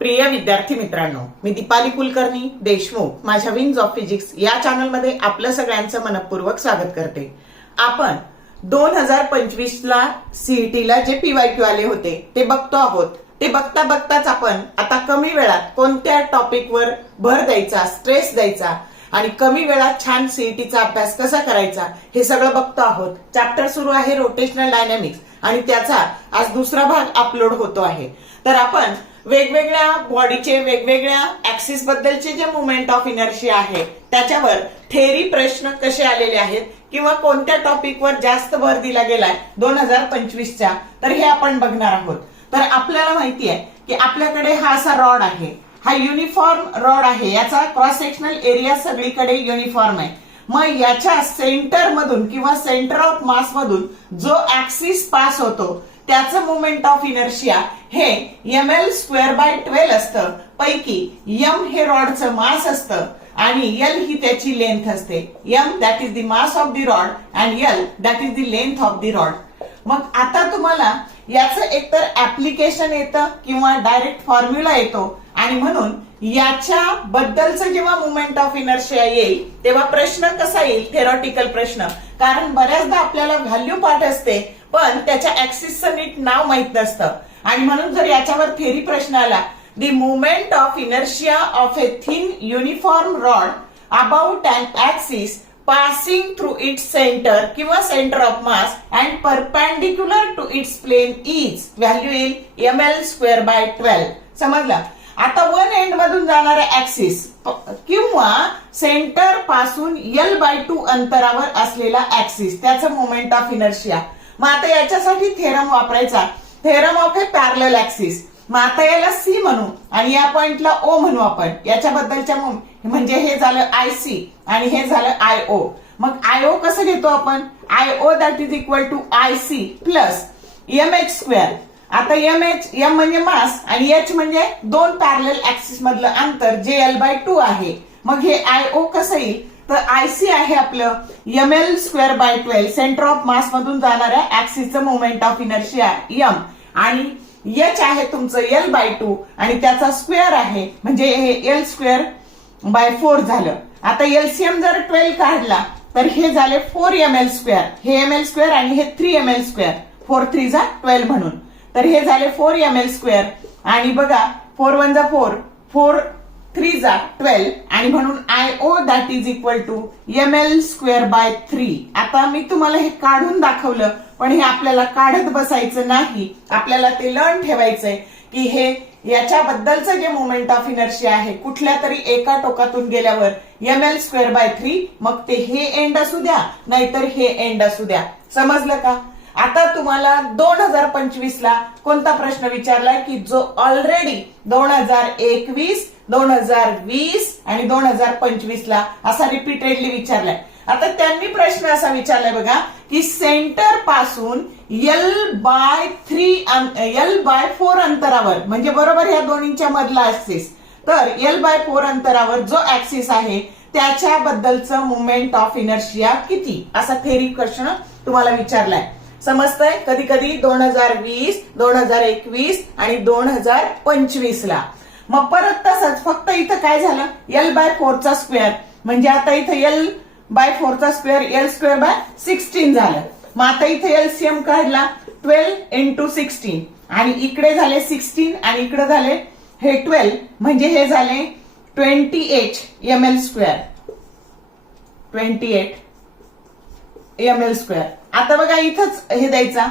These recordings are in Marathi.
प्रिय विद्यार्थी मित्रांनो, मी दीपाली कुलकर्णी देशमुख माझ्या विंग्स ऑफ फिजिक्स या चॅनलमध्ये आपलं सगळ्यांचं मनपूर्वक स्वागत करते। आपण 2025 ला सीईटी ला जे पीवायक्यू आले होते ते बघतो आहोत। ते बघता बघताच आपण आता कमी वेळात कोणत्या टॉपिकवर भर द्यायचा, स्ट्रेस द्यायचा आणि कमी वेळात छान सीईटीचा अभ्यास कसा करायचा हे सगळं बघतो आहोत। चॅप्टर सुरू आहे रोटेशनल डायनॅमिक्स आणि त्याचा आज दुसरा भाग अपलोड होतो आहे। तर आपण वेगवेगळ्या बॉडीचे वेगवेगळ्या ऍक्सिस बद्दलचे जे मुवमेंट ऑफ इनर्शिया आहे त्याच्यावर थेअरी प्रश्न कसे आलेले आहेत किंवा कोणत्या टॉपिकवर जास्त भर दिला गेलाय 2025 च्या, तर हे आपण बघणार आहोत। तर आपल्याला माहिती आहे की आपल्याकडे हा असा रॉड आहे, हा युनिफॉर्म रॉड आहे, याचा क्रॉस सेक्शनल एरिया सगळीकडे युनिफॉर्म आहे। मग याच्या सेंटर मधून किंवा सेंटर ऑफ मास मधून जो ऍक्सिस पास होतो त्याचं मुवमेंट ऑफ इनर्शिया हे ml²/12 असतं। पैकी m हे रॉडचं मास असतं आणि l ही त्याची लेंथ असते। m that is the mass of the rod and l that is the length of the rod. मग आता तुम्हाला याचं एकतर ऍप्लिकेशन येतं किंवा डायरेक्ट फॉर्म्युला येतो आणि म्हणून याच्या बद्दलचं जेव्हा मुवमेंट ऑफ इनर्शिया येईल तेव्हा प्रश्न कसा येईल, थेरॉटिकल प्रश्न। कारण बऱ्याचदा आपल्याला व्हॅल्यू पाठ असते पण त्याच्या ऍक्सिसचं नीट नाव माहित नसतं आणि म्हणून जर याच्यावर थेरी प्रश्न आला, the movement of inertia of a thin uniform rod about and axis passing through its center किंवा center of mass and perpendicular to its plane is value येईल ml²/12। समजला? आता वन एंड मधून जाणारा ऍक्सिस किंवा सेंटर पासून l/2 अंतरावर असलेला ऍक्सिस त्याचं मुवमेंट ऑफ इनर्शिया। मग आता याच्यासाठी थेरम वापरायचा, theorem of A parallel axis. मग आता याला सी म्हणू आणि या पॉइंटला ओ म्हणू आपण। याच्याबद्दलच्या म्हणजे हे झालं आयसी आणि हे झालं आयओ। मग आयओ कसं घेतो आपण, IO that is equal to IC plus mh²। आता m म्हणजे मास आणि h म्हणजे दोन पॅरलल ऍक्सिस मधलं अंतर जे l/2 आहे। मग हे आयओ कसं येईल, तर आयसी आहे आपलं ml²/12 सेंटर ऑफ मास मधून जाणाऱ्या ऍक्सिसचं मुवमेंट ऑफ इनर्शिया m आणि h आहे तुमचं l/2 आणि त्याचा स्क्वेअर आहे म्हणजे हे l²/4 झालं। आता एलसीएम जर 12 काढला तर हे झाले 4ml², हे ml² आणि हे 3ml², 4 3 जा 12 म्हणून। तर हे झाले 4ml² आणि बघा 4 1 जा 4, 4 3 जा 12 आणि म्हणून IO that is equal to ml²/3। आता मी तुम्हाला हे काढून दाखवलं पण हे आपल्याला काढत बसायचं नाही, आपल्याला ते लर्न ठेवायचंय की हे याच्याबद्दलचं जे मुवमेंट ऑफ इनर्शिया आहे कुठल्या तरी एका टोकातून गेल्यावर ml²/3, मग ते हे एंड असू द्या नाहीतर हे एंड असू द्या। समजलं का? आता तुम्हाला 2025 ला कोणता प्रश्न विचारलाय की जो ऑलरेडी 2021, 2020 आणि 2025 ला असा रिपीटेडली विचारलाय। आता त्यांनी प्रश्न असा विचारलाय बघा की सेंटर पासून l/4 अंतरावर म्हणजे बरोबर ह्या दोन्हीच्या मधला ऍक्सिस, तर l/4 अंतरावर जो ऍक्सिस आहे त्याच्याबद्दलचं मुवमेंट ऑफ इनर्शिया किती, असा थेरी प्रश्न तुम्हाला विचारलाय। समजतंय? कधी कधी 2020, 2021 आणि 2025 ला। मग परत तसंच फक्त इथं काय झालं, l/4 चा स्क्वेअर म्हणजे आता इथं l/4 चा स्क्वेअर l²/16 झालं। मग आता इथे एलसीएम काढला 12 × 16 आणि इकडे झाले 16 आणि इकडे झाले हे 12 म्हणजे हे झाले 28 ml², 28 ml²। आता बघा इथंच हे द्यायचा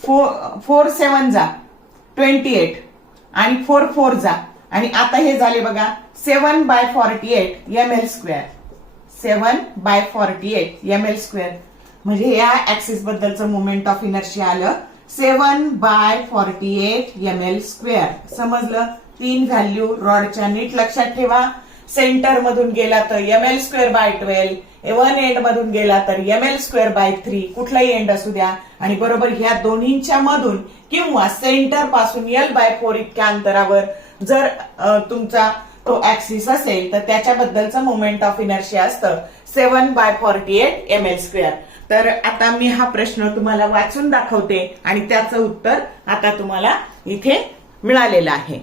4 7 जा 28 आणि 4 4 जा आणि आता हे झाले बघा 7/48 ml², 7/48 ml²। म्हणजे या ऍक्सिस बद्दलचं मुवमेंट ऑफ इनर्शिया आलं 7/48 ml²। समजलं? 3 व्हॅल्यू रॉडच्या नीट लक्षात ठेवा। सेंटर मधून गेला तर ml²/12, वन एंड मधून गेला तर ml²/3, कुठलाही एंड असू द्या आणि बरोबर ह्या दोन्हीच्या मधून किंवा सेंटर पासून l/4 इतक्या अंतरावर जर तुमचा तो ऍक्सिस असेल तर त्याच्याबद्दलचं मुवमेंट ऑफ इनर्शिया असतं 7/48 ml²। तर आता मी हा प्रश्न तुम्हाला वाचून दाखवते आणि त्याचं उत्तर आता तुम्हाला इथे मिळालेलं आहे.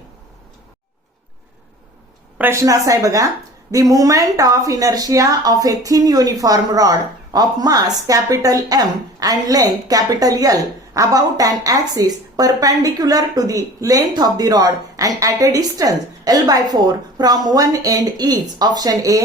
प्रश्न असा आहे बघा. The movement of inertia of a thin uniform rod of mass capital M and length capital L about an axis perpendicular to the length of the rod and at a distance L by 4 from one end is option A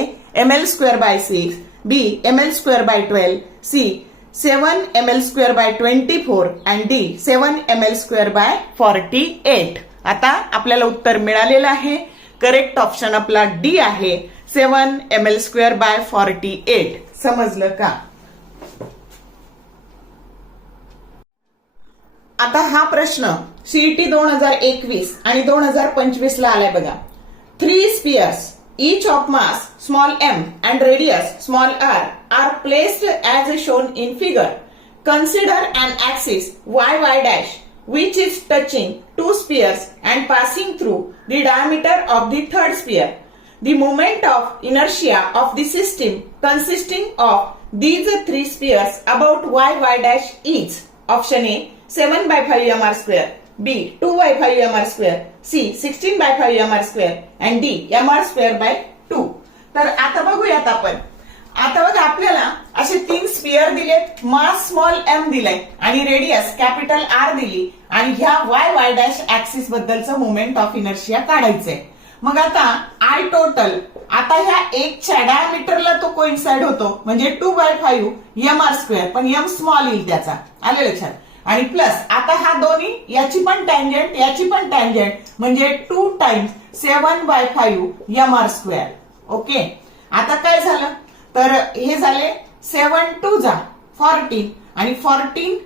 ml square by 6, B ml square by 12, C 7 ml square by 24 and D 7 ml square by 48. आता आपल्याला उत्तर मिळालेलं आहे. करेक्ट ऑप्शन आपला डी आहे 7 ml square by 48. समजलं का? आता हा प्रश्न सीईटी 2021 आणि 2025 ला आलाय बघा. 3 spheres each of mass small m and radius small r are placed as shown in figure. Consider an axis y dash which is touching two spheres and passing through the diameter of the third sphere. The moment of inertia of the system consisting of these 3 spheres about y dash is option A 7 by 5 mr square, B 2 by 5 mr square, C 16 by 5 mr square and D mr square by 2. तर आता बघूयात आपण. आता बघा आपल्याला असे 3 स्पियर दिलेत. मास स्मॉल एम दिलाय आणि रेडियस कॅपिटल आर दिली आणि ह्या वाय डॅश ऍक्सिस बद्दलचं मोमेंट ऑफ इनर्शिया काढायचंय. मग आता आय टोटल आता ह्या एकच्या डायमीटरला तो कोइन्साइड होतो म्हणजे 2 by 5 mr स्क्वेअर पण एम स्मॉल येईल त्याचा. आले लक्षात? आणि प्लस आता हा दोन्ही याची पण टँजंट याची पण टँजंट म्हणजे 2 times 7 by 5 mr square. Okay. आता काय झालं तर हे झाले 7 2 जा 14 आणि 14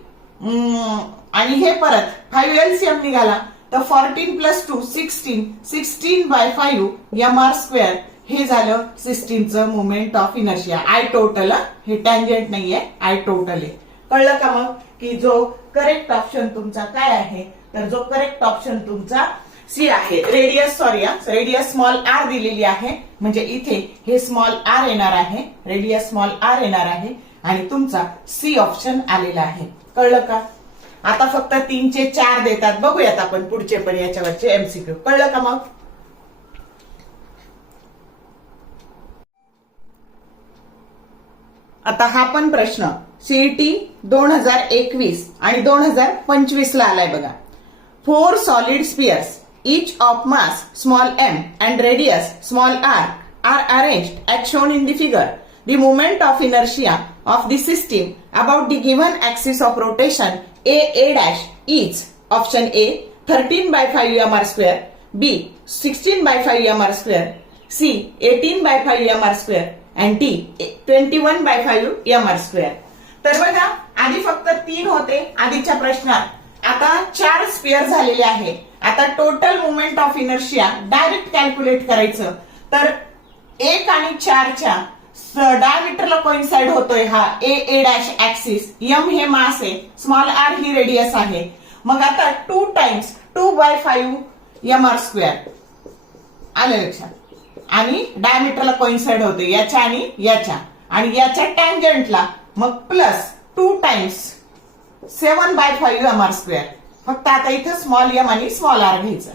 आणि हे परत 5 एलसीएम निघाला तर 14 प्लस 2 16 16 by 5 mr स्क्वेअर हे झालं सिस्टीमचं moment of inertia. I total हे टँजंट नाहीये आय टोटल आहे. कळलं का मग की जो करेक्ट ऑप्शन तुमचा काय आहे तर जो करेक्ट ऑप्शन तुमचा सी आहे. रेडियस स्मॉल आर दिलेली आहे म्हणजे इथे हे स्मॉल आर येणार आहे रेडियस स्मॉल आर येणार आहे आणि तुमचा सी ऑप्शन आलेला आहे. कळलं का? आता फक्त 3 चे 4 देतात. बघूयात आपण पुढचे पण याच्यावरचे एमसीक्यू. कळलं का मग? आता हा पण प्रश्न सीईटी 2021 आणि 2025 ला आलाय बघा. 4 solid spheres each of mass small m and radius small r are arranged as shown in the figure. The moment of inertia of the system about the given axis of rotation a dash is option A 13 by 5 mr square, B 16 by 5 mr square, C 18 by 5 mr square and D 21 by 5 mr square. तर बघा आधी फक्त 3 होते आधीच्या प्रश्नात. आता 4 स्पियर झालेले आहे. आता total moment of inertia direct calculate करायचं तर 1 आणि 4च्या डायमीटरला कोइन्साइड होतोय हा ए डॅश ऍक्सिस. एम हे मास आहे स्मॉल आर ही रेडियस आहे. मग आता 2 times 2 by 5 mr स्क्वेअर आलं लक्षात. आणि डायमीटरला कोइन्साइड होते याच्या आणि याच्या टँजंटला मग plus 2 times 7 by 5 mr square. फक्त आता इथं स्मॉल एम आणि स्मॉल आर घ्यायचं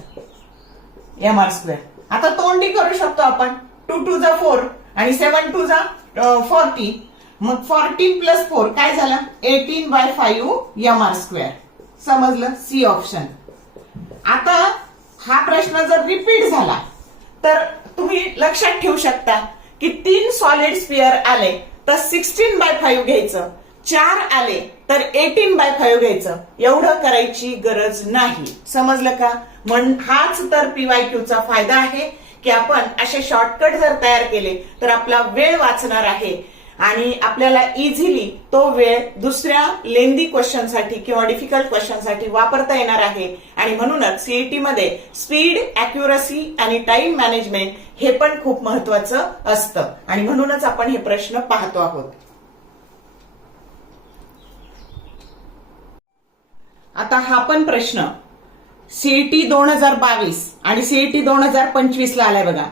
mr स्क्वेअर. आता तोंडी करू शकतो आपण 2 2 जा 4 आणि 7 2 जा 40. मग 14 प्लस 4 काय झालं 18 by 5 mr स्क्वेअर. समजलं? C option. आता हा प्रश्न जर रिपीट झाला तर तुम्ही लक्षात ठेवू शकता की 3 सॉलिड स्पियर आले तर 16 by 5 घ्यायचं. 4 आले तर 18 by 5 घ्यायचं. एवढं करायची गरज नाही. समजलं का? हाच तर पीवायक्यूचा फायदा आहे की आपण असे शॉर्टकट जर तयार केले तर आपला वेळ वाचणार आहे आणि आपल्याला इझिली तो वेळ दुसऱ्या लेंदी क्वेश्चनसाठी किंवा डिफिकल्ट क्वेश्चनसाठी वापरता येणार आहे. आणि म्हणूनच सीईटी मध्ये स्पीड, अॅक्युरसी आणि टाइम मॅनेजमेंट हे पण खूप महत्वाचं असतं आणि म्हणूनच आपण हे प्रश्न पाहतो आहोत. आता हा पण प्रश्न सीईटी 2022 आणि सीईटी 2025 ला आलाय बघा.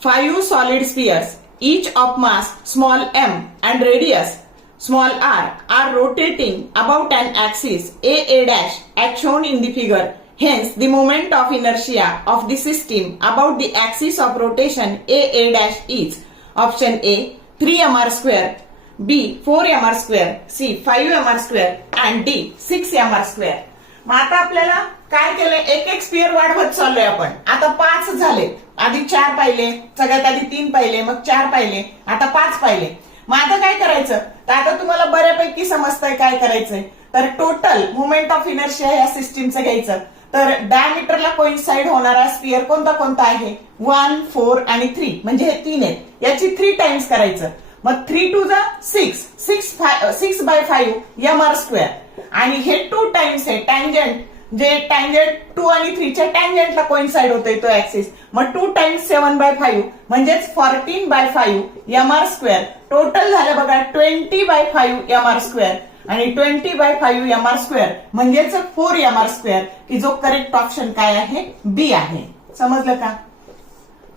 5 solid spheres each of mass small m and radius small r are rotating about an axis a dash as shown in the figure. Hence, the moment of inertia of the system about the axis of rotation a dash is option A 3 mr square, B 4 mr square, C 5 mr square and D 6 mr square. मग आता आपल्याला काय केलंय, एक एक स्पिअर वाढवत चाललोय आपण. आता 5 झाले, आधी 4 पाहिले, सगळ्यात आधी 3 पाहिले, मग 4 पाहिले, आता 5 पाहिले. मग आता काय करायचं, तर आता तुम्हाला बऱ्यापैकी समजतंय काय करायचंय. तर टोटल मुवमेंट ऑफ इनर्शिया या सिस्टीमचं घ्यायचं. तर डायमीटरला कोइन्साइड होणारा स्पिअर कोणता कोणता आहे, 1, 4 आणि 3, म्हणजे हे 3 आहेत. याची 3 टाइम्स करायचं. मग 3 टू जा 6 बाय 5 mr स्क्वेअर आणि हे 2 टाइम्स आहे टँजंट, जे टँजंट 2 आणि 3 च्या टँजंटला कोइन्साइड होतोय तो ऍक्सिस. मग 2 टाइम्स 7 बाय 5 म्हणजेच 14 बाय 5 mr स्क्वेअर. टोटल झालं बघा 20 बाय 5 mr स्क्वेअर आणि 20 बाय 5 mr स्क्वेअर म्हणजेच 4 mr स्क्वेअर, की जो करेक्ट ऑप्शन काय आहे, बी आहे. समजलं का?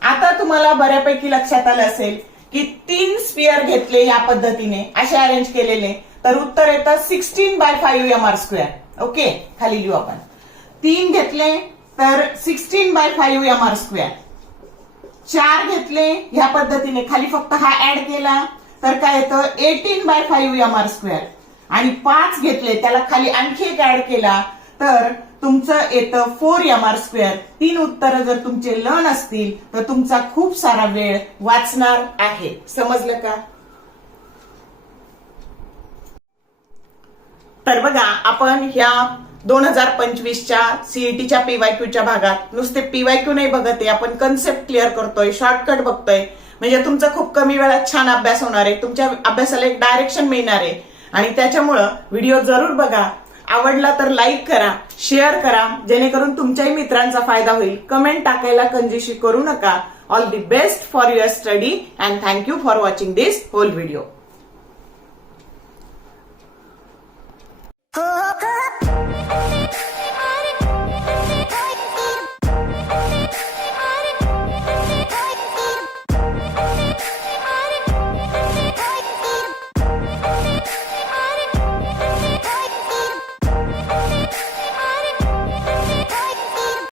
आता तुम्हाला बऱ्यापैकी लक्षात आलं असेल की 3 स्पिअर घेतले या पद्धतीने असे अरेंज केलेले, तर उत्तर येतं 16 बाय 5 mr स्क्वेअर. ओके, खाली लिहू आपण. 3 घेतले तर 16 बाय 5 mr स्क्वेअर. 4 घेतले ह्या पद्धतीने, खाली फक्त हा ऍड केला तर काय येतं 18 बाय 5 mr स्क्वेअर. आणि 5 घेतले त्याला खाली आणखी एक ऍड केला तर तुमचं येतं 4 mr स्क्वेअर. 3 उत्तर जर तुमचे लन असतील तर तुमचा खूप सारा वेळ वाचणार आहे. समजलं का? तर बघा, आपण ह्या 2025च्या सीईटीच्या पीवायक्यूच्या भागात नुसते पीवायक्यू नाही बघत आहे, आपण कन्सेप्ट क्लिअर करतोय, शॉर्टकट बघतोय. म्हणजे तुमचा खूप कमी वेळात छान अभ्यास होणार आहे, तुमच्या अभ्यासाला एक डायरेक्शन मिळणार आहे. आणि त्याच्यामुळं व्हिडिओ जरूर बघा. आवडला तर लाईक करा, शेअर करा, जेणेकरून तुमच्याही मित्रांचा फायदा होईल. कमेंट टाकायला कंजूसी करू नका. All the best for your study and thank you for watching this whole video.